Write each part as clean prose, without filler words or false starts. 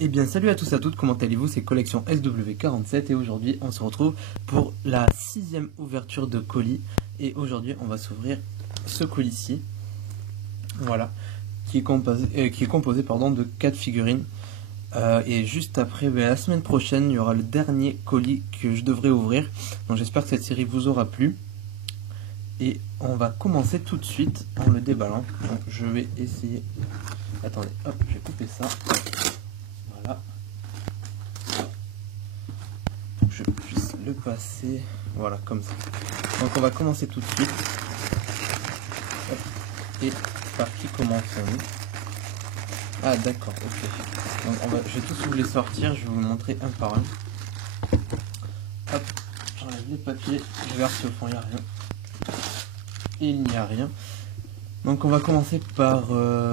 Eh bien salut à tous et à toutes, comment allez-vous? C'est Collection SW47 et aujourd'hui on se retrouve pour la 6e ouverture de colis. Et aujourd'hui on va s'ouvrir ce colis-ci, voilà, qui est composé de 4 figurines. Et juste après, la semaine prochaine, il y aura le dernier colis que je devrais ouvrir. Donc j'espère que cette série vous aura plu. Et on va commencer tout de suite en le déballant. Donc je vais essayer... Attendez, hop, je vais couper ça. Voilà. Pour que je puisse le passer. Voilà, comme ça. Donc on va commencer tout de suite. Hop. Et par qui commençons-nous? Ah d'accord, ok. Donc je vais tous vous les sortir, je vais vous montrer un par un. Hop, j'enlève les papiers, je vais voir si au fond il n'y a rien. Et il n'y a rien. Donc on va commencer par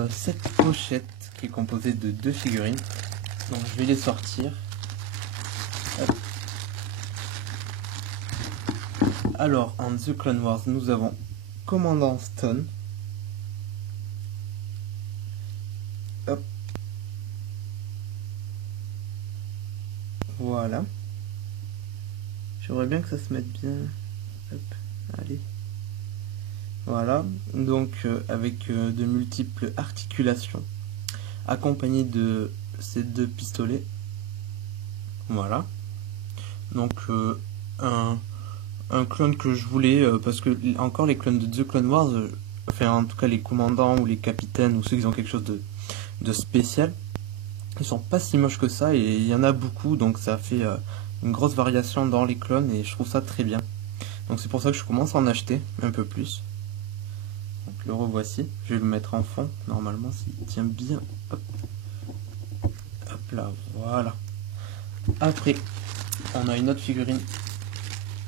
cette pochette qui est composée de 2 figurines. Donc je vais les sortir. Hop. Alors en The Clone Wars nous avons Commandant Stone. Hop. Voilà. J'aimerais bien que ça se mette bien. Hop. Allez. Voilà. Donc avec de multiples articulations. Accompagné de ces 2 pistolets. Voilà. Donc un clone que je voulais, parce que encore les clones de The Clone Wars, enfin en tout cas les commandants ou les capitaines ou ceux qui ont quelque chose de spécial, ils sont pas si moches que ça et il y en a beaucoup, donc ça fait une grosse variation dans les clones et je trouve ça très bien. Donc c'est pour ça que je commence à en acheter un peu plus. Donc le revoici, je vais le mettre en fond, normalement s'il tient bien. Hop. Hop là, voilà. Après, on a une autre figurine.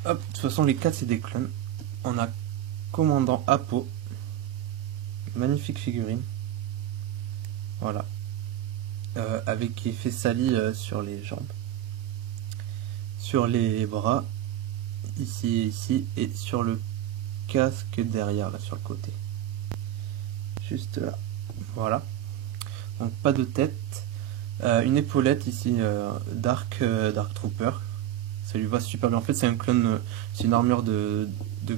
Hop, de toute façon les 4 c'est des clones. On a Commandant Apo. Magnifique figurine. Voilà. Avec effet sali sur les jambes. Sur les bras. Ici et ici. Et sur le casque derrière, là sur le côté. Juste là. Voilà. Donc pas de tête. Une épaulette ici Dark Trooper. Ça lui va super bien. En fait, c'est un clone, c'est une armure de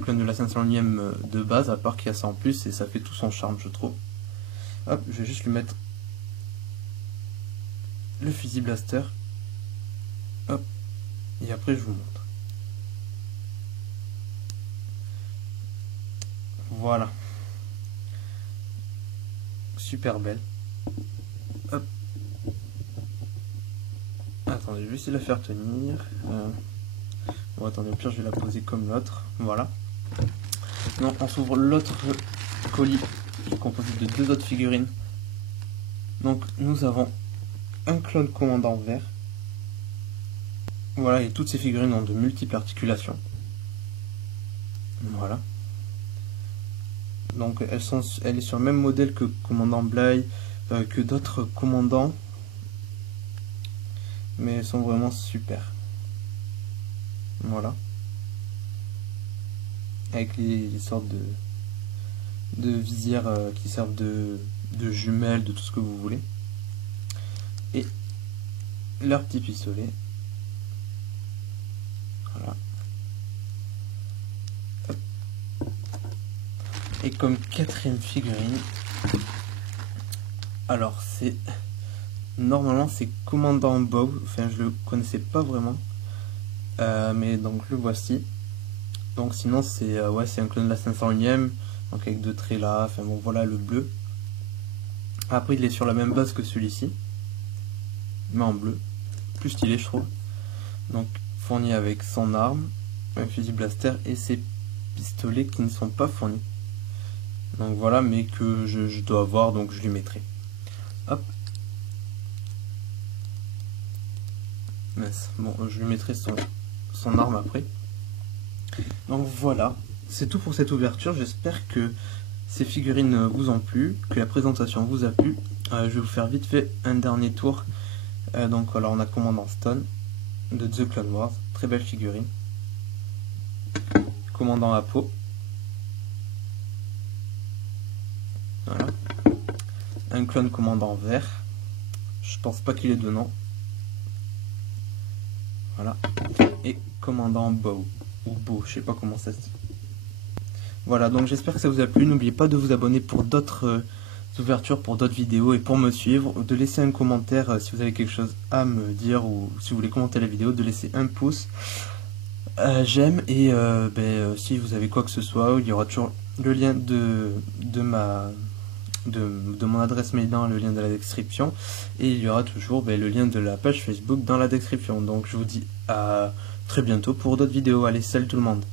clone de la 501ème de base, à part qu'il y a ça en plus, et ça fait tout son charme, je trouve. Hop, je vais juste lui mettre le fusil blaster. Hop, et après je vous montre. Voilà. Super belle. Hop. Attendez, je vais essayer de la faire tenir. Bon, attendez, au pire, je vais la poser comme l'autre. Voilà. Donc, on s'ouvre l'autre colis qui est composé de 2 autres figurines. Donc, nous avons un clone commandant vert. Voilà, et toutes ces figurines ont de multiples articulations. Voilà. Donc, elle est sur le même modèle que commandant Bly, que d'autres commandants. Mais elles sont vraiment super. Voilà. Avec les sortes de visières qui servent de jumelles, de tout ce que vous voulez. Et leur petit pistolet. Voilà. Hop. Et comme 4e figurine, alors c'est... Normalement c'est Commandant Bow, enfin je le connaissais pas vraiment, mais donc le voici. Donc sinon c'est c'est un clone de la 501ème, donc avec 2 traits là, enfin bon voilà le bleu. Après il est sur la même base que celui-ci, mais en bleu, plus stylé je trouve. Donc fourni avec son arme, un fusil blaster et ses pistolets qui ne sont pas fournis. Donc voilà, mais que je dois avoir, donc je lui mettrai. Hop. Bon, je lui mettrai son arme après. Donc voilà, c'est tout pour cette ouverture. J'espère que ces figurines vous ont plu, que la présentation vous a plu. Je vais vous faire vite fait un dernier tour. Donc alors on a Commandant Stone de The Clone Wars, très belle figurine. Commandant Apo. Voilà. Un clone commandant vert. Je pense pas qu'il ait de nom. Voilà. Et commandant Bow. Ou Beau, je sais pas comment ça se dit. Voilà, donc j'espère que ça vous a plu. N'oubliez pas de vous abonner pour d'autres ouvertures, pour d'autres vidéos et pour me suivre. De laisser un commentaire si vous avez quelque chose à me dire ou si vous voulez commenter la vidéo, de laisser un pouce. J'aime et si vous avez quoi que ce soit, il y aura toujours le lien de mon adresse mail dans le lien de la description et il y aura toujours le lien de la page Facebook dans la description. Donc je vous dis à très bientôt pour d'autres vidéos. Allez, salut tout le monde.